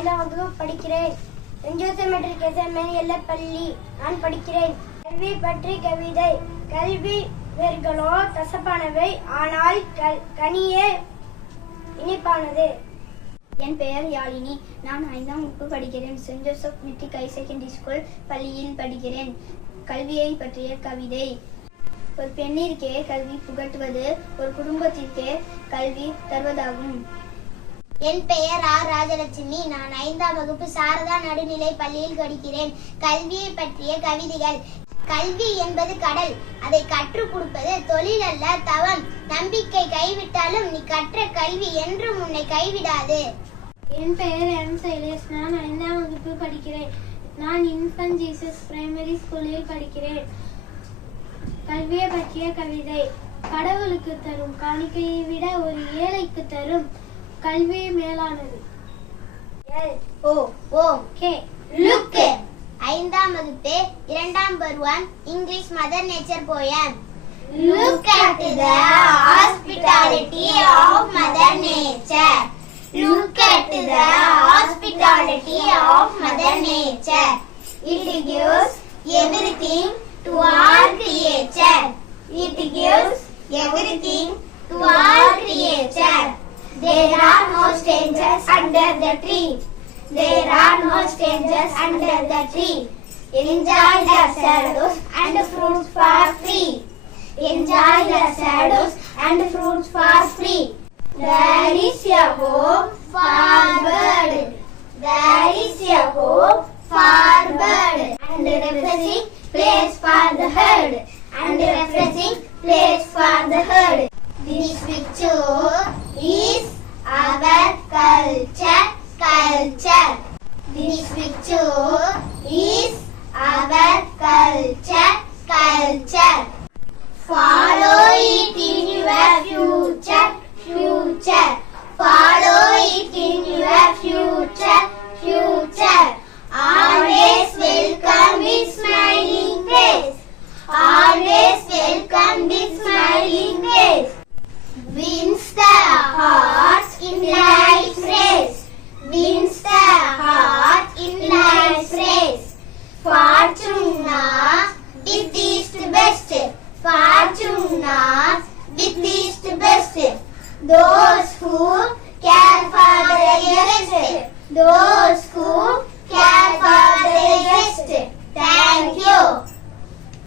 5ஆம் வகுப்பு படிக்கிறேன். சென்ட் ஜோசப் மெட்ரிகுலேஷன் மேல்நிலைப் பள்ளி. நான் படிக்கிறேன். கல்வி பற்றி கவிதை. கல்வி வேர்களோ கசப்பானவை, ஆனால் கனியே இனிப்பானது. என் பெயர் யாழினி. நான் 5ஆம் வகுப்பு படிக்கிறேன். Saint Joseph matric high secondary school பள்ளியில் படிக்கிறேன். கல்வியை பற்றிய கவிதை. ஒரு பெண்ணிற்கே கல்வி புகட்டுவது ஒரு குடும்பத்திற்கே கல்வி தருவதாகும். என் பெயர் ஆர் ராஜலட்சுமி. நான் 5ஆம் வகுப்பு சாரதா நடுநிலை பள்ளியில் படிக்கிறேன். கல்வியை பற்றிய கவிதைகள். கல்வி என்பது கடல், அதை கற்றுக் கொடுப்பது தொழில் அல்ல, தவம். நம்பிக்கை கைவிட்டாலும் நீ கற்ற கல்வி என்றும் உன்னை கைவிடாது. என் பெயர் என் சைலேஷ். நான் 5ஆம் வகுப்பு படிக்கிறேன். நான் இன்ஃபன்ட் ஜீசஸ் பிரைமரி ஸ்கூலில் படிக்கிறேன். கல்வியை பற்றிய கவிதை. கடவுளுக்கு தரும் காணிக்கையை விட ஒரு ஏழைக்கு தரும் கல்வி மேலானது. Look. 5ஆம் வகுப்பு 2ஆம் பருவம் English mother nature poem. Look at the hospitality of Mother Nature. Look at the hospitality of Mother Nature. It gives everything to all creature. It gives everything to all creature. There are no strangers under the tree. There are no strangers under the tree. Enjoy the shadows and fruits for free. Enjoy the shadows and fruits for free. There is a hope forward. There is a hope forward. And refreshing place for the herd. And refreshing place for the herd. This picture is our culture. This picture is our culture. Follow it in your future. Follow it in your future. Always welcome with smiling face. Always welcome with smiling face. Wins the heart in life's race. Wins the heart in life's race. Fortuna with least best. Fortuna with least best. Those who care for the youngest. Those